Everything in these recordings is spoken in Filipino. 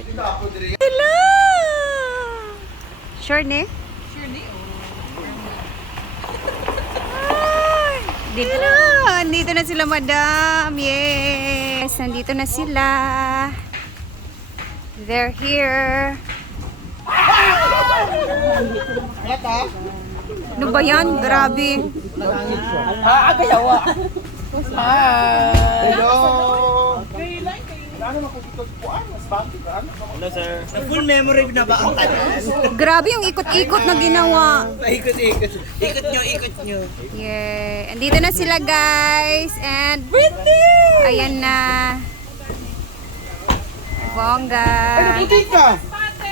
Hello! Sure ne? Dito, nandito na sila, madam. Yes, nandito na sila. They're here. Ano ba yan? Grabe. Hello. Hello, sir. Full memory na ba ang kanan? Grabe yung ikot-ikot na ginawa. Ikot-ikot. Ikot nyo. Yeah. Andito na sila, guys. And ayan na. Bongga. Naputi ka.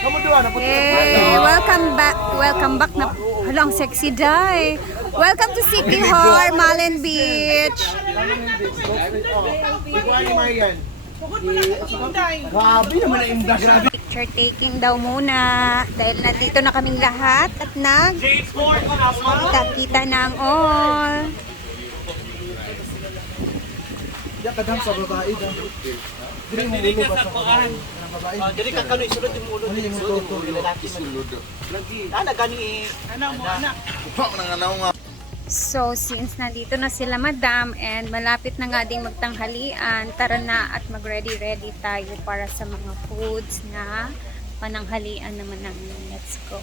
Kamu doon, naputi ka. Yay! Welcome back. Welcome back na. Halang sexy day. Welcome to City Hall, Malin Beach. Ikuha ni Marian. Grabe naman ang indas. Grabe. Picture taking daw muna. Dahil nandito na kaming lahat at kita-kita ng all. Diyan ka dang sa babae daw. Dili mo ulo ba sa babae? Dili ka kanoy sulod yung ulo ni sulod yung lalaki sulod. Lagi. Gani anak mo anak. Fuck nang anaw nga. So, since nandito na sila, madam, and malapit na nga ding magtanghalian, tara na at mag-ready-ready tayo para sa mga foods na pananghalian naman namin. Let's go.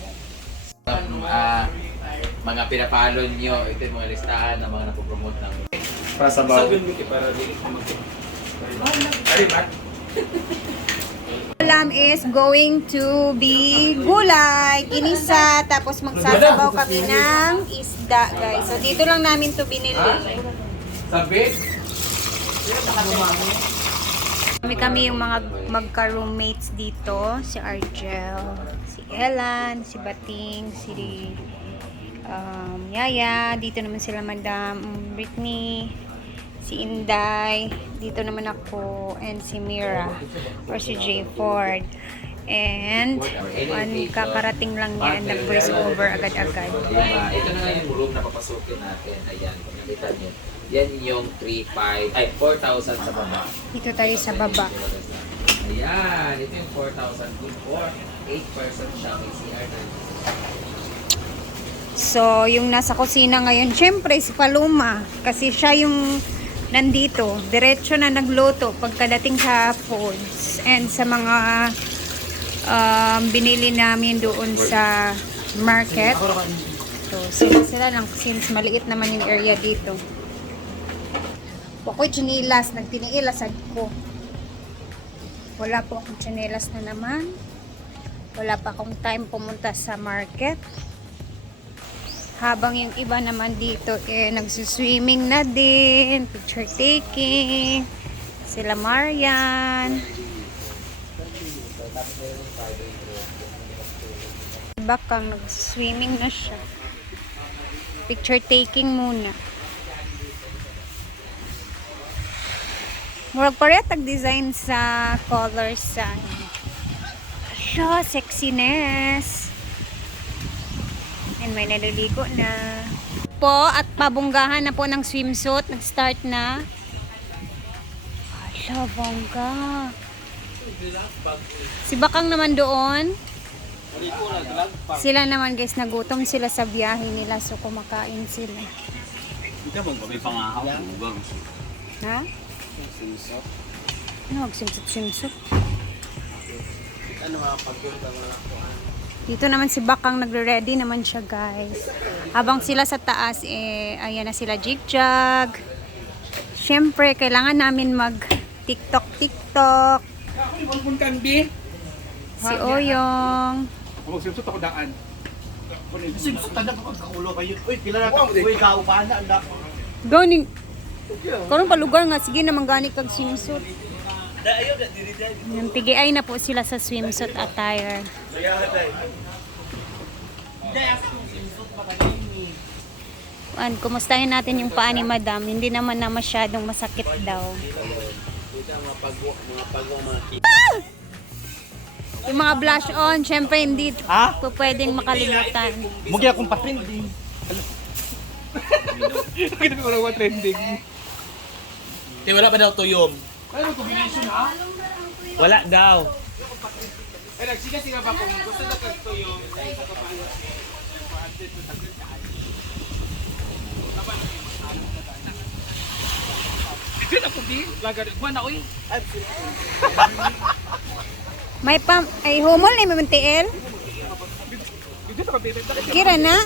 Mga pinapalo nyo, ito yung mga listahan ng mga napopromote ng Para sa baw. para dili ko Ulam is going to be gulay, kinisa, tapos magsasabaw kami ng isda, guys. So, dito lang namin to binili. Sabi? Kami yung mga magka-roommates dito. Si Argel, si Ellen, si Bating, si Yaya. Dito naman sila Madam Britney, si Inday. Dito naman ako, and si Mira or si J. Ford. And kakarating lang niya and nag-voice over agad-agad. Ito na yung room na papasukin natin. Ayan, kung nakita nyo. Yan yung 4,000 sa baba. Dito tayo sa baba. Ayan, ito yung 4,000 good for 8-person siya. May CR na. So, yung nasa kusina ngayon, syempre si Paloma. Kasi siya yung nandito. Diretso na nagluto pagkadating sa foods. And sa mga binili namin doon sa market. So, sila lang. Since maliit naman yung area dito. Ako'y chinilas. Nagtiniilasad ko. Wala po akong chinilas na naman. Wala pa akong time pumunta sa market. Habang yung iba naman dito nagsuswimming na din, picture taking, sila Marian. Bakang nag-swimming na siya. Picture taking muna. Murag paretag design sa colors sa siya, sexiness. And may naliligo na po at pabunggahan na po ng swimsuit. Nag-start na. Ala, bongga. Si Bakang naman doon. Sila naman guys, nagutom sila sa biyahe nila. So kumakain sila. Ito mo kami pangahaw. Ha? Ano, magsimsut-simsut. Ano mga pagpunta mo lang po? Dito naman si Bakang nagre-ready naman siya, guys. Habang sila sa taas, ayan na sila jigjag. Siyempre, kailangan namin mag-tiktok-tiktok. Si Oyong. Magsimsut ako daan. Simsut na pagkaulo kayo. Uy, pila na ka. Uy, kaupahan na. Anda. Gani. Karon pa lugar nga. Sige naman gani kag swimsuit. Yung PGI na po sila sa swimsuit attire. Kumustahin natin yung paa ni Madam. Hindi naman na masyadong masakit daw. Yung mga blush on, syempre hindi po pwedeng makalimutan. Mugi akong pa-trending. Kita ko lang trending. Wala pa daw tuyom. Ano combination ha? Wala daw. Eh, nagsiga-siga ba kung gusto na kanto yung sa kapayo? Dito na po di. Lagar ko na oy. May pam... Ay, humol ni Mamantiel. Dito ka bebe. Kira na.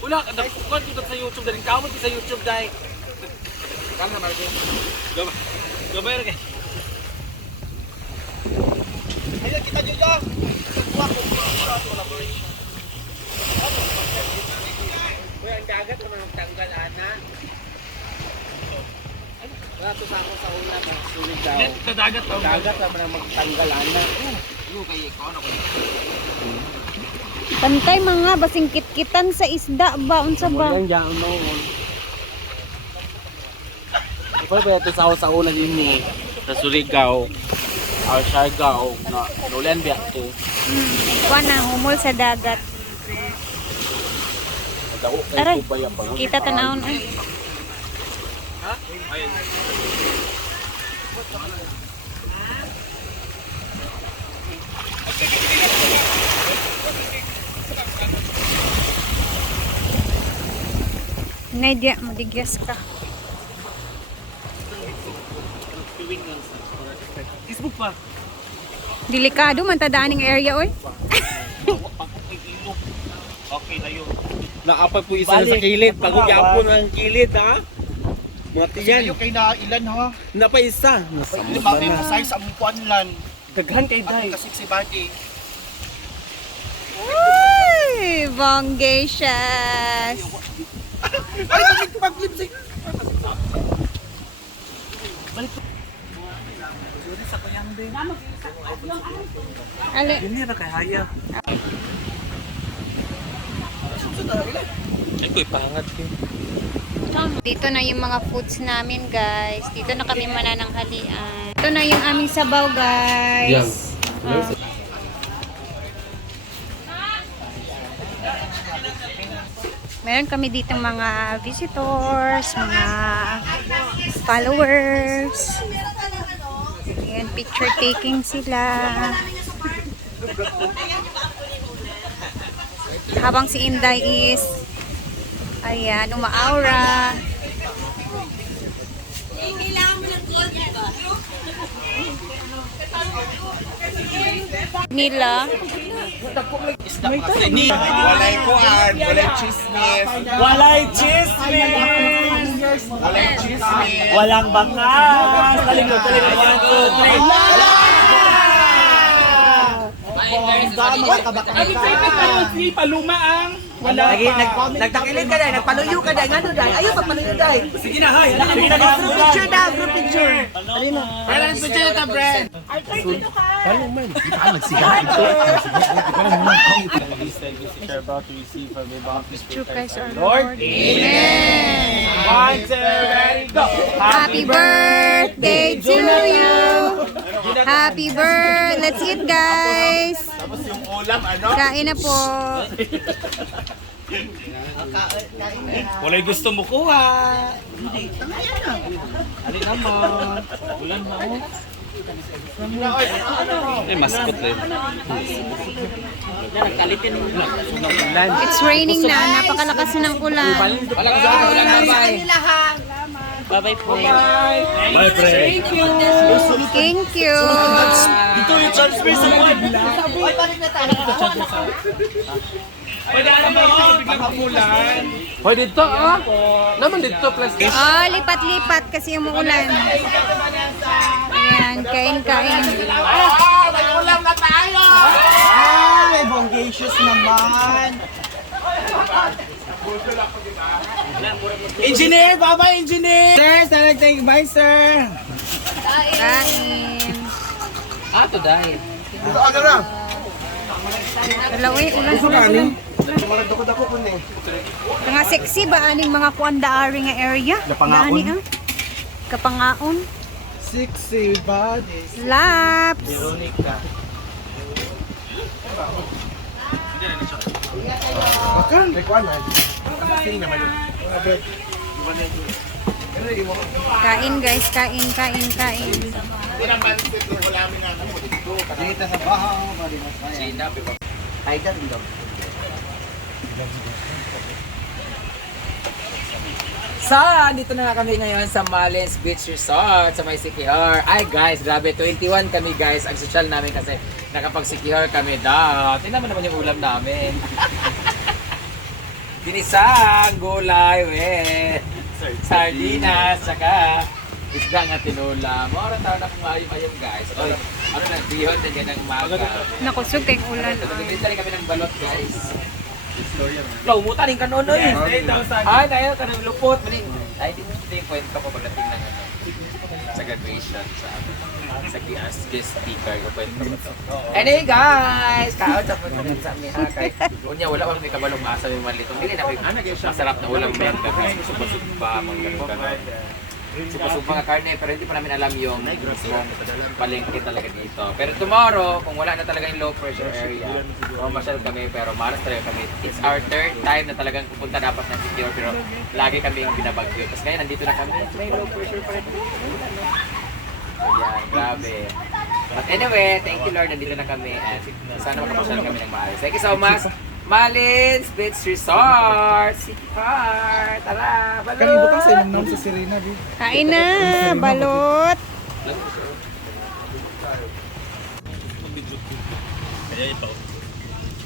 Wala ka nagkukan dito sa YouTube dahil kamot sa YouTube dahil. Kan na margo. Gaba. Gaba ra kay. Ayo kita juga. Kuha ko collaboration. Kuya, ang dagat naman ang tanggal ana. Rato sa ako sa una mo sulit daw. Sa dagat daw. Dagat naman ang magtanggal ana. Kay ikaw na ko. Pantay mga basing kitkitan sa isda ba unsa ba? Yan diyan no. Ikaw ba ito sa una din mo sa Surigao, Siargao na Nolan ba ito? Kuha na humol sa dagat. Daw Aray, kay Tubaya pa. kita tanawon ay. Ha? Ayun. Nadia, madigyas ka. Facebook pa. Delikado man tadaaning area oy. Okay na yun. Naapay po isa sa kilid, pagod yapon ang kilid ha. Mga tiyan. Sige kay na ilan ha? Na pa isa. Lima may size ang kuan lan. Daghan kay day. Kasi si body. Uy, bongacious. Ay, pag-flip sa Ali. Dili ra kay haya. Ay ko ipangat ko. Dito na yung mga foods namin, guys. Dito na kami manananghalian. Ito na yung aming sabaw, guys. Oh. Meron kami ditong mga visitors, mga followers. Ayan, picture taking sila. Habang si Inday is ayan, umaaura. Nila. Walay kuan, walay chismis. Walay chismis. Walay chismis. Walang bakas. Talingo. Nagtakilid ka dahil, nagpaluyo ka dahil, ano dahil, ayaw pagpaluyo dahil. Sige na, hay. Group picture daw, group picture. Parang picture ta, Brad. True Christ our Lord. Amen. 1, 2, ready, go. Happy birthday to you. Happy birthday. Let's eat, guys. Tapos yung ulam, ano? Kain na po. Walay gusto mo kuha. Ali naman. Ulan na oh. Maskot din. It's raining na. Napakalakas na ng ulan. Bye-bye po. Bye, friend. Thank you. Dito yung transfer sa mga. Pwede ano ba yung biglang kamulan? Hoy, dito ah. Naman dito plus. Oh, lipat-lipat kasi umuulan. Ayan, kain-kain. May ulam na tayo! Ay, bongacious naman. Engineer, bye-bye engineer. Sir, sana take bye sir. Kain. Ato dahil. Ano na? Dalawi, ulan. Mga sexy ba aning mga kuandaari nga area? Kapangaon. Gani, ah. Kapangaon. Sexy bodies. Laps. Veronica. Bakan, may kuan na. Sing naman yun. Kain guys, kain. Dito sa bahaw, bali na saya. Ay, dito. So, dito na nga kami ngayon sa Malins Beach Resort sa may Siquijor. Ay guys, grabe, 21 kami guys. Ang social namin kasi nakapag-Siquijor kami daw. Tingnan mo naman yung ulam namin. Ginisang, gulay, sardinas, saka isda nga tinula. Mora tayo na kumayom-ayom guys. Oy, ano na, bihon na ganang maga. Nakusog kayong ulan. Nagbibenta rin kami ng balot guys. Lo, umuta rin ka noon eh. Ay, nayo ka ng lupot. Ay, di mo yung kwento ko pagdating ng sa graduation sa guest speaker ko kwento ko to. Anyway guys, kaon sa pagdating sa amin ha. Kahit unya wala wala may kabalong asa yung malitong. Hindi na masarap na ulam men guys. Supa-supa, mga ganun. Supa-supa nga karne pero hindi pa namin alam yung palengke talaga dito. Pero tomorrow, kung wala na talaga yung low pressure area, masyal kami pero maras talaga kami. It's our third time na talagang pupunta dapat ng Siquijor pero lagi kami yung binabagyo. Tapos ngayon nandito na kami, may low pressure pa rin. Ayan, grabe. But anyway, thank you Lord, nandito na kami and sana makapasyal kami ng maayos. Thank you so much. Malins Beach Resort, Siquijor. Tara, balot! Kalibutan sa inyong naman sa Serena, di. Kain na, balot. Kaya ito.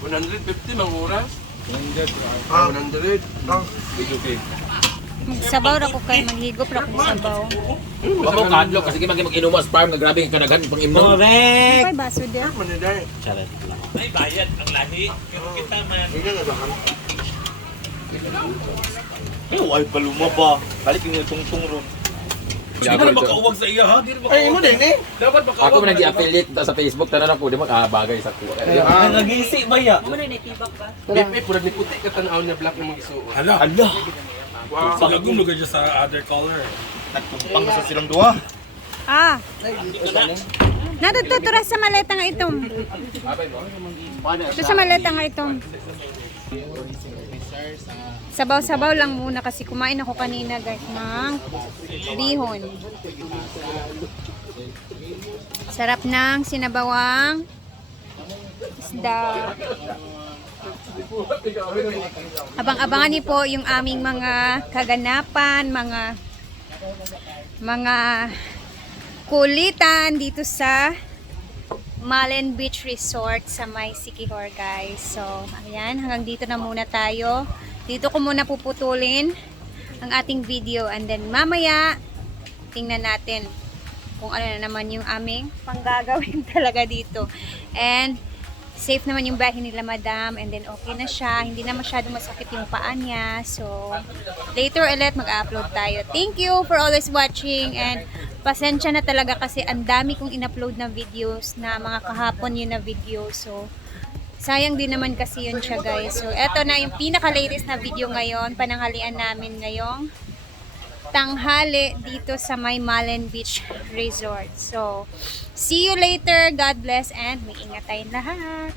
150 mang oras. 100. Video game. Magsabaw ra ko kay maghigop ra ko sabaw. Babaw kadlo kasi mag-inumas farm nga grabe ang kanagan pang imnon. Ay baso din. May bayad ang lahi. Pero kita man. Ay, paluma ba? Balik yung tungtong ron. Hindi na makauwag sa iya ha? Ay, mo din eh. Dapat makauwag. Ako man nag-affiliate sa Facebook, tanan ako, di magkabagay sa kuha. Nag-iisi ba ya? Bipi, pura ni puti ka tanaw niya black na mag-isuot. Hala. Sagagong lugar dyan sa other color. Nagtumpang sa silang duwa. Ah. Natututura sa maleta nga itom. Ito sa maleta nga itom. Sabaw-sabaw lang muna kasi kumain ako kanina guys ng bihon. Sarap ng sinabawang isda. Abang-abangan niyo po yung aming mga kaganapan, mga kulitan dito sa Malin Beach Resort sa may Siquijor guys. So, ayan, hanggang dito na muna tayo. Dito ko muna puputulin ang ating video and then mamaya tingnan natin kung ano na naman yung aming panggagawin talaga dito. And safe naman yung bahay nila madam and then okay na siya, hindi na masyadong masakit yung paa niya. So later ulit mag-upload tayo. Thank you for always watching and pasensya na talaga kasi ang dami kong in-upload na videos na mga kahapon yun na video. So sayang din naman kasi yun siya guys. So eto na yung pinaka-latest na video ngayon, pananghalian namin ngayong tanghali dito sa may Malin Beach Resort. So, see you later. God bless and may ingat tayong lahat.